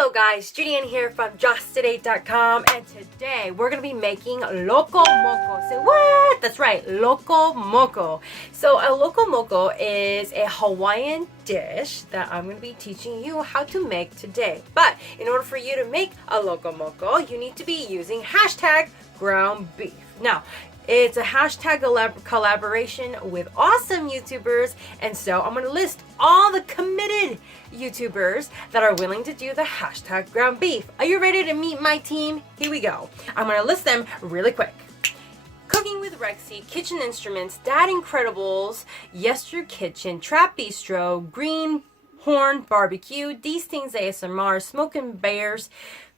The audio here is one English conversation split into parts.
Hello guys, Julian here from Just8ate.com, and today we're going to be making Loco Moco. Say what? That's right, Loco Moco. So a Loco Moco is a Hawaiian dish that I'm going to be teaching you how to make today. But in order for you to make a Loco Moco, you need to be using hashtag ground beef. Now, it's a hashtag collaboration with awesome YouTubers, and so I'm going to list all the committed YouTubers that are willing to do the hashtag ground beef. Are you ready to meet my team? Here we go. I'm going to list them really quick. Cooking with Rexy, Kitchen Instruments, Dad Incredibles, Yes Your Kitchen, Trap Bistro, Green Horn Barbecue, These Things ASMR, Smoking Bears,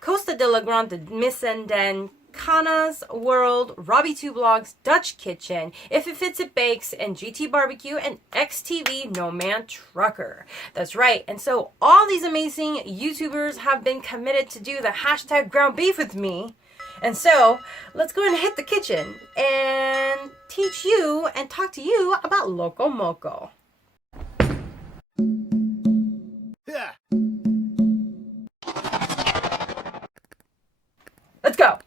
Costa de la Grande, Miss and Den, Kana's World, Robbie2 Blogs, Dutch Kitchen, If It Fits It Bakes, and GT Barbecue, and XTV No Man Trucker. That's right. And so all these amazing YouTubers have been committed to do the hashtag ground beef with me. And so let's go and hit the kitchen and teach you and talk to you about Loco Moco. Yeah. Let's go.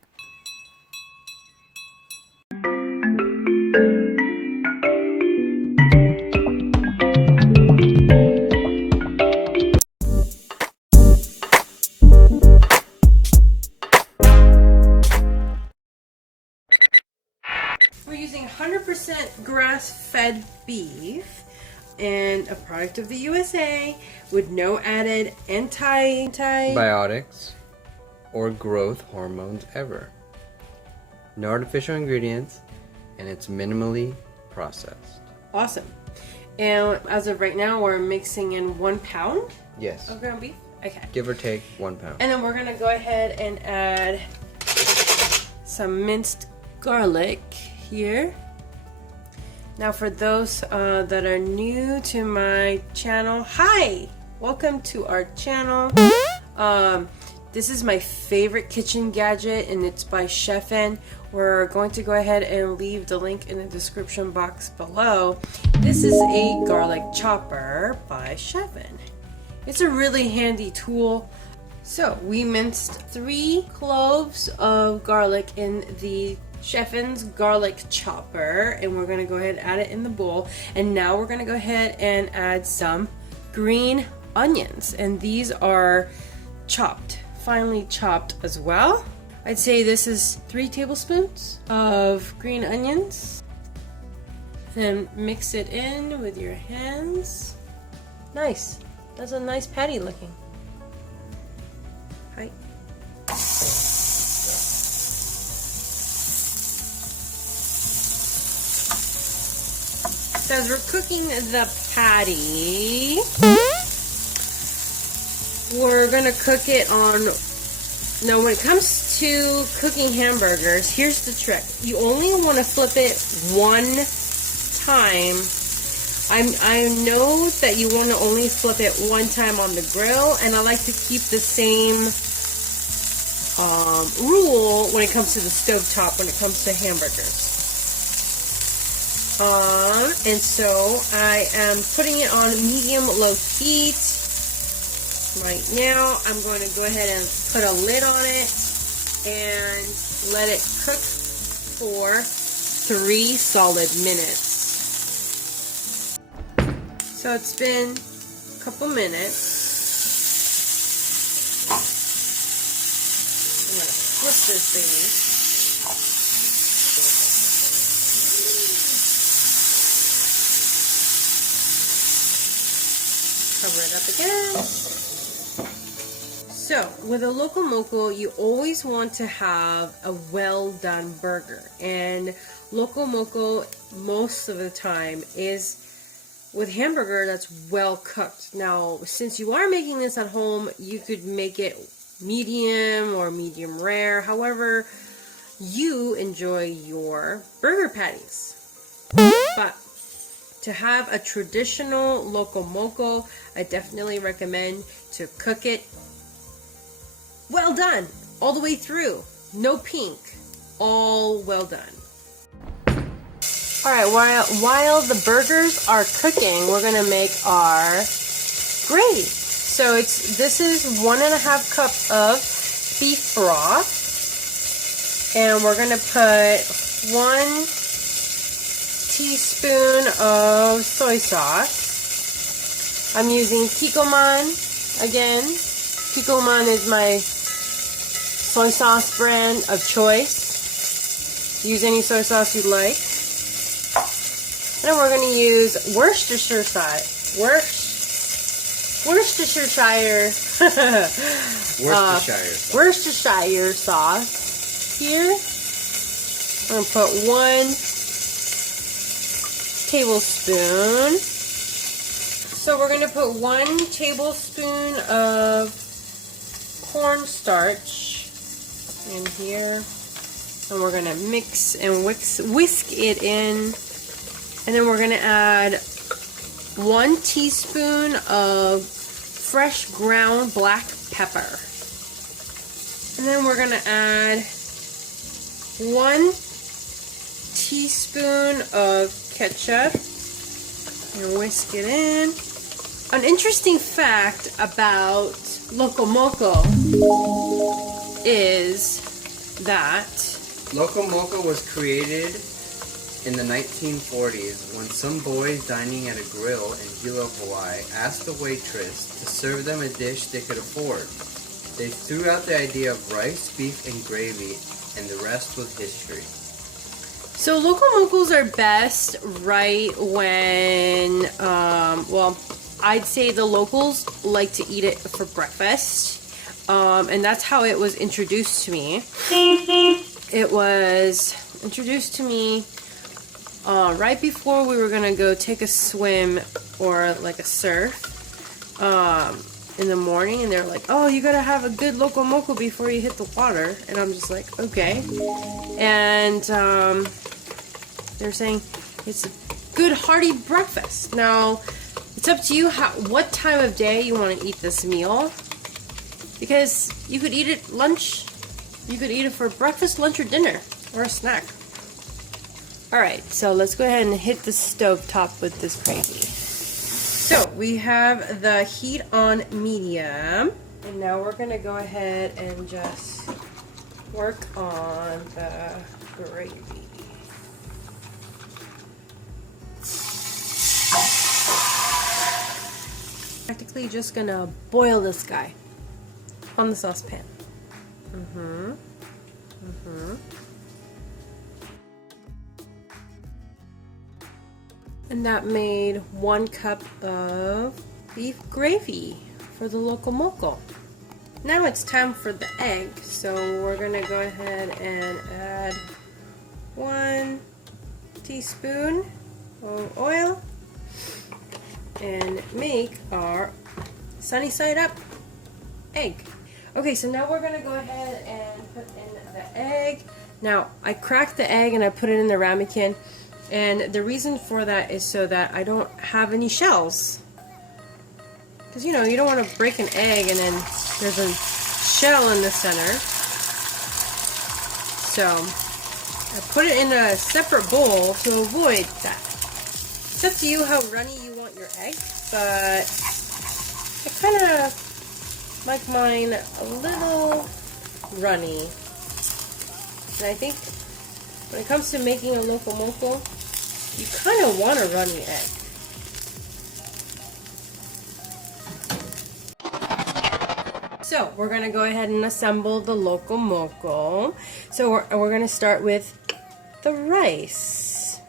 We're using 100% grass-fed beef and a product of the USA with no added antibiotics or growth hormones ever. No artificial ingredients, and it's minimally processed. Awesome. And as of right now, we're mixing in 1 pound Yes. of ground beef. Okay. Give or take 1 pound. And then we're gonna go ahead and add some minced garlic here. Now for those that are new to my channel, hi! Welcome to our channel. This is my favorite kitchen gadget, and it's by Chefin. We're going to go ahead and leave the link in the description box below. This is a garlic chopper by Chefin. It's a really handy tool. So we minced 3 cloves of garlic in the Chefin's garlic chopper, and we're going to go ahead and add it in the bowl. And now we're going to go ahead and add some green onions, and these are chopped, finely chopped as well. I'd say this is 3 tablespoons of green onions. Then mix it in with your hands. Nice. That's a nice patty looking. Hi. As we're cooking the patty, we're gonna cook it on. Now, when it comes to cooking hamburgers, here's the trick. You only want to flip it 1 time. I know that you want to only flip it 1 time on the grill, and I like to keep the same rule when it comes to the stovetop when it comes to hamburgers. And so I am putting it on medium-low heat. Right now, I'm going to go ahead and put a lid on it and let it cook for 3 solid minutes. So it's been a couple minutes. I'm going to flip this thing. Cover it up again. So, with a Loco Moco, you always want to have a well-done burger. And Loco Moco, most of the time, is with hamburger that's well cooked. Now, since you are making this at home, you could make it medium or medium rare. However, you enjoy your burger patties. But to have a traditional Loco Moco, I definitely recommend to cook it well done, all the way through. No pink, all well done. Alright, while the burgers are cooking, we're going to make our gravy. So this is 1.5 cup of beef broth. And we're gonna put 1 teaspoon of soy sauce. I'm using Kikkoman again. Kikkoman is my soy sauce brand of choice. Use any soy sauce you'd like. And then we're going to use Worcestershire sauce here. I'm going to put 1 tablespoon. So we're going to put 1 tablespoon of cornstarch in here. And we're going to mix and whisk it in. And then we're going to add 1 teaspoon of fresh ground black pepper. And then we're going to add 1 teaspoon of ketchup and whisk it in. An interesting fact about Loco Moco is that Loco Moco was created in the 1940s when some boys dining at a grill in Hilo, Hawaii asked the waitress to serve them a dish they could afford. They threw out the idea of rice, beef, and gravy, and the rest was history. So Loco Mocos are best right when, well, I'd say the locals like to eat it for breakfast. And that's how it was introduced to me. It was introduced to me right before we were gonna go take a swim or like a surf in the morning, and they're like, oh, you gotta have a good Loco Moco before you hit the water. And I'm just like, okay. And they're saying it's a good hearty breakfast. Now it's up to you what time of day you want to eat this meal, because you could eat it lunch, you could eat it for breakfast, lunch, or dinner, or a snack. Alright, so let's go ahead and hit the stove top with this gravy. So we have the heat on medium, and now we're going to go ahead and just work on the gravy. Practically just going to boil this guy on the saucepan. And that made 1 cup of beef gravy for the Loco Moco. Now it's time for the egg, so we're gonna go ahead and add 1 teaspoon of oil and make our sunny side up egg. Okay, so now we're gonna go ahead and put in the egg. Now I cracked the egg and I put it in the ramekin. And the reason for that is so that I don't have any shells. Because, you know, you don't want to break an egg and then there's a shell in the center. So, I put it in a separate bowl to avoid that. It's up to you how runny you want your egg, but I kind of like mine a little runny. And I think when it comes to making a Loco Moco, you kind of want a runny egg. So we're going to go ahead and assemble the Loco Moco. So we're going to start with the rice.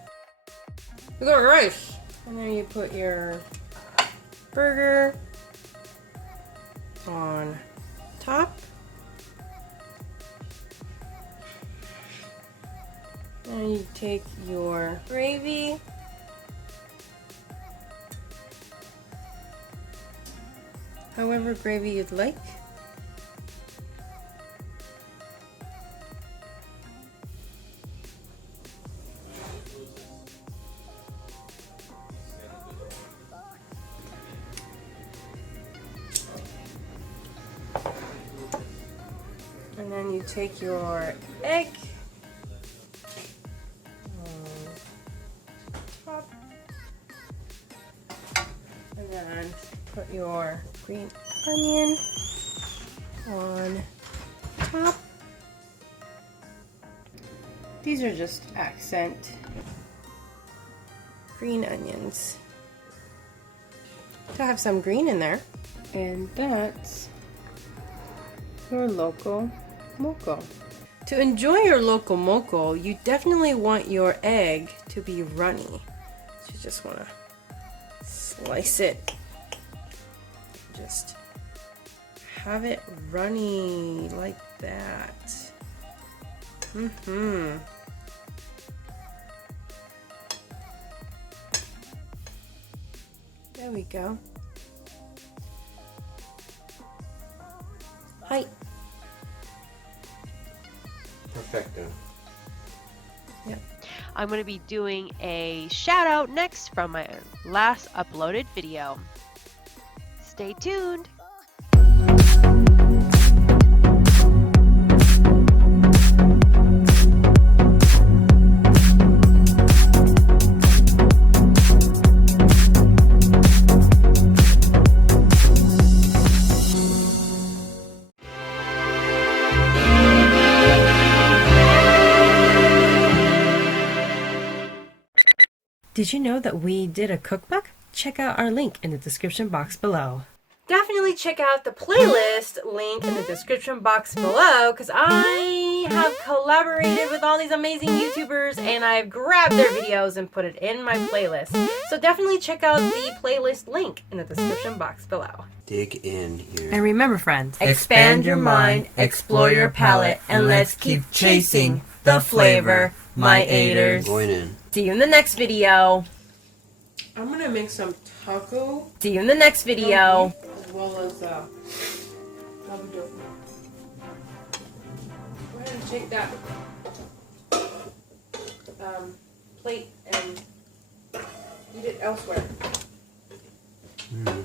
We got rice. And then you put your burger on top. And you take your gravy, however gravy you'd like. And then you take your egg. And then put your green onion on top. These are just accent green onions. To have some green in there. And that's your Loco Moco. To enjoy your Loco Moco, you definitely want your egg to be runny. So you just want to slice it. Just have it runny like that. There we go. Hi. Perfecto. Yep. I'm going to be doing a shout out next from my last uploaded video. Stay tuned. Did you know that we did a cookbook? Check out our link in the description box below. Definitely check out the playlist link in the description box below because I have collaborated with all these amazing YouTubers and I've grabbed their videos and put it in my playlist. So definitely check out the playlist link in the description box below. Dig in here. And remember, friends, expand your mind, explore your palate, and let's keep chasing the flavor, my aiders. Going in. See you in the next video. I'm gonna make some taco. See you in the next video. As well as taco dough. Go ahead and take that plate and eat it elsewhere. Mm.